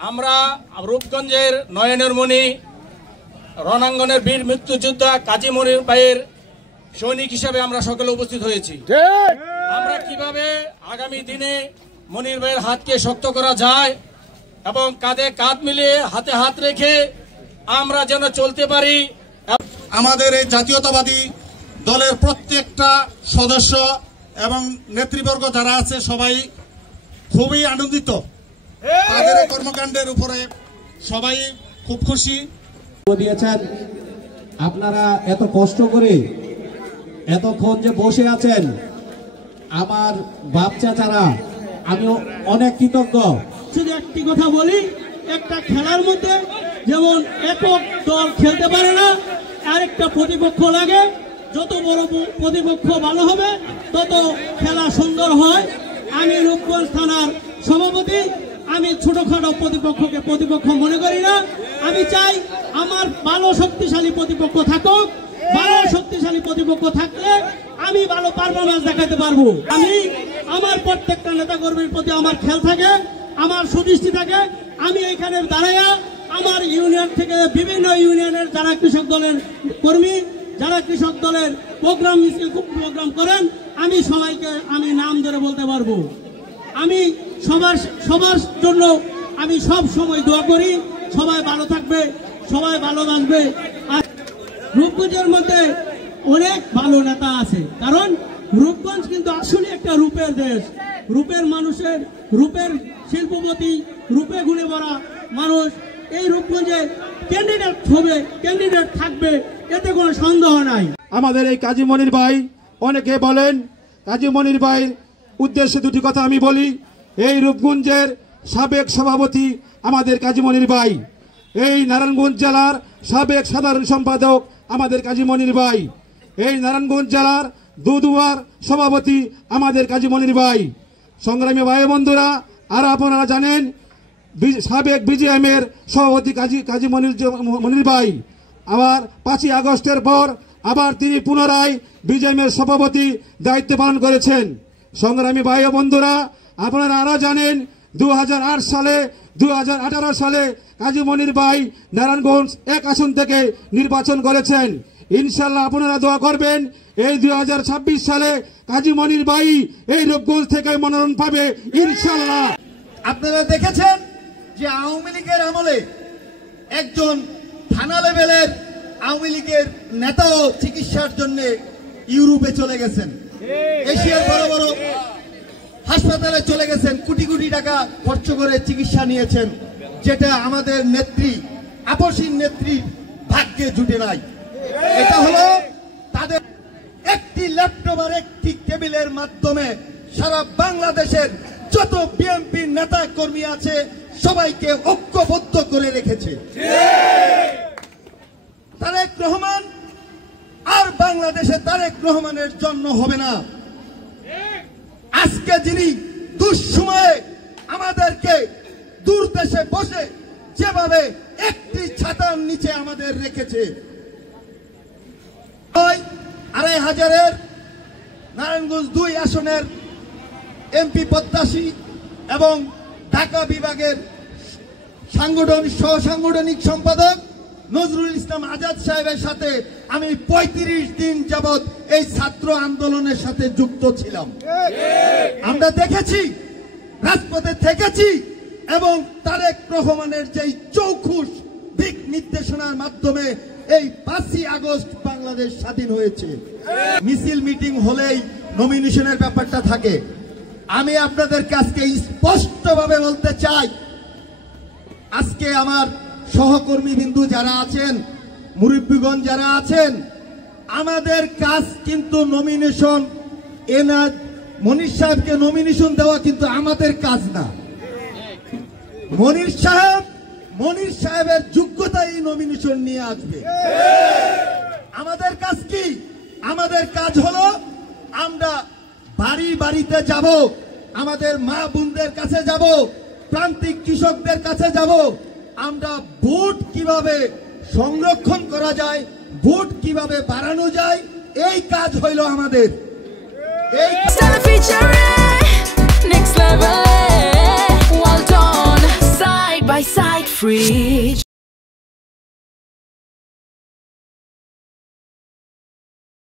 আমরা রূপগঞ্জের নয়নের মণি রণাঙ্গনের বীর মুক্তিযোদ্ধা কাজী মনির ভাইয়ের সৈনিক হিসাবে আমরা সকলে উপস্থিত হয়েছি। আমরা কিভাবে আগামী দিনে মনির ভাইয়ের হাতকে শক্ত করা যায় এবং কাঁধে কাঁধ মিলিয়ে হাতে হাত রেখে আমরা যেন চলতে পারি। আমাদের এই জাতীয়তাবাদী দলের প্রত্যেকটা সদস্য এবং নেতৃবর্গ যারা আছে সবাই খুবই আনন্দিত। তাদের এই কর্মকাণ্ডের উপরে সবাই খুব খুশি দিয়েছেন। আপনারা এত কষ্ট করে এতক্ষণ যে বসে আছেন, আমার বাপ চাচারা, আমি অনেক কৃতজ্ঞ। শুধু একটি কথা বলি, একটা খেলার মধ্যে যেমন একক দল খেলতে পারে না, আরেকটা প্রতিপক্ষ লাগে। যত বড় প্রতিপক্ষ ভালো হবে তত খেলা সুন্দর হয়। আমি রূপগঞ্জ থানার সভাপতি, আমি ছোটখাটো প্রতিপক্ষকে প্রতিপক্ষ মনে করি না। আমি চাই আমার ভালো শক্তিশালী প্রতিপক্ষ থাকুক। ভালো শক্তিশালী প্রতিপক্ষ থাকলে আমি ভালো পারফরমেন্স দেখাতে পারবো। আমি আমার প্রত্যেকটা নেতা কর্মীর প্রতি আমার খেয়াল থাকে, আমার সুদৃষ্টি থাকে। আমি এখানে দাঁড়াইয়া আমার ইউনিয়ন থেকে বিভিন্ন ইউনিয়নের যারা কৃষক দলের কর্মী, যারা কৃষক দলের প্রোগ্রাম করেন, আমি সবাইকে আমি নাম ধরে বলতে পারবো। আমি সবার জন্য আমি সব সময় দোয়া করি, সবাই ভালো থাকবে, সবাই ভালো বাসবে। আর রূপগঞ্জের মধ্যে অনেক ভালো নেতা আছে, কারণ রূপগঞ্জ কিন্তু আসলে একটা রূপের দেশ। রূপের মানুষের, রূপের শিল্পপতি, রূপে গুণে ভরা মানুষ এই রূপগঞ্জে ক্যান্ডিডেট হবে, ক্যান্ডিডেট থাকবে, এতে কোনো সন্দেহ নাই। আমাদের এই কাজী মনির ভাই, অনেকে বলেন কাজী মনির ভাই উদ্দেশ্যে দুটি কথা আমি বলি। এই রূপগঞ্জের সাবেক সভাপতি আমাদের কাজী মনির ভাই, এই নারায়ণগঞ্জ জেলার সাবেক সাধারণ সম্পাদক আমাদের কাজী মনির ভাই, এই নারায়ণগঞ্জ জেলার দুদুয়ার সভাপতি আমাদের কাজী মনির ভাই। সংগ্রামী ভাই বন্ধুরা, আর আপনারা জানেন সাবেক বিজিএম এর সভাপতি কাজী মনির ভাই আবার 5ই আগস্টের পর আবার তিনি পুনরায় বিজিএম এর সভাপতি দায়িত্ব পালন করেছেন। সংগ্রামী ভাই ও বন্ধুরা, আপনারা আরো জানেন 2008 সালে 2018 সালে কাজী মনির ভাই নারায়ণগঞ্জ 1 আসন থেকে নির্বাচন করেছেন। ইনশাআল্লাহ আপনারা দোয়া করবেন এই 2026 সালে কাজী মনির ভাই এই রূপগঞ্জ থেকে মনোনয়ন পাবে ইনশাআল্লাহ। আপনারা দেখেছেন যে আওয়ামী লীগের আমলে একজন থানা লেভেলের আওয়ামী লীগের নেতাও চিকিৎসার জন্য ইউরোপে চলে গেছেন, এশিয়ার বড় বড় হাসপাতালে চলে গেছেন, কোটি কোটি টাকা খরচ করে চিকিৎসা নিয়েছেন, যেটা আমাদের নেত্রী, আপসীন নেত্রী ভাগ্যে জুটে নাই। এটা হলো তাদের একটি ল্যাপটপ আর একটি টেবিলের মাধ্যমে সারা বাংলাদেশের যত বিএনপি নেতা কর্মী আছে সবাইকে ঐক্যবদ্ধ করে রেখেছে। তারেক রহমান আর বাংলাদেশে তারেক রহমানের জন্য হবে না। আজকে যিনি দুঃসময়ে আমাদেরকে দূর দেশে বসে যেভাবে একটি ছাতার নিচে আমাদের রেখেছে, 2500-এর নারায়ণগঞ্জ 2 আসনের এমপি প্রত্যাশী এবং ঢাকা বিভাগের সাংগঠনিক সম্পাদক নজরুল ইসলাম আজাদ সাহেবের সাথে আমি 35 দিন যাবৎ এই ছাত্র আন্দোলনের সাথে যুক্ত ছিলাম। আমরা দেখেছি, রাজপথে থেকেছি এবং তারেক রহমানের যেই চৌখুশ দিক নির্দেশনার মাধ্যমে এই 5ই আগস্ট বাংলাদেশ স্বাধীন হয়েছে। মিছিল মিটিং হলেই নমিনেশনের ব্যাপারটা থাকে। আমি আপনাদের কাছে স্পষ্টভাবে বলতে চাই, আজকে আমার সহকর্মী বিন্দু যারা আছেন, মুরব্বীগণ যারা আছেন, আমাদের কাজ কিন্তু নমিনেশন মনির সাহেবকে নমিনেশন দেওয়া কিন্তু আমাদের কাজ না। মনির সাহেবের যোগ্যতাই নমিনেশন নিয়ে আসবে। আমাদের কাজ কি? আমাদের কাজ হলো আমরা বাড়ি বাড়িতে যাব, আমাদের মা বোনদের কাছে যাব, প্রান্তিক কৃষকদের কাছে যাব, আমরা ভোট কিভাবে সংরক্ষণ করা যায়, ভোট কিভাবে বাড়ানো যায়, এই কাজ হইল আমাদের। এই side by side fridge.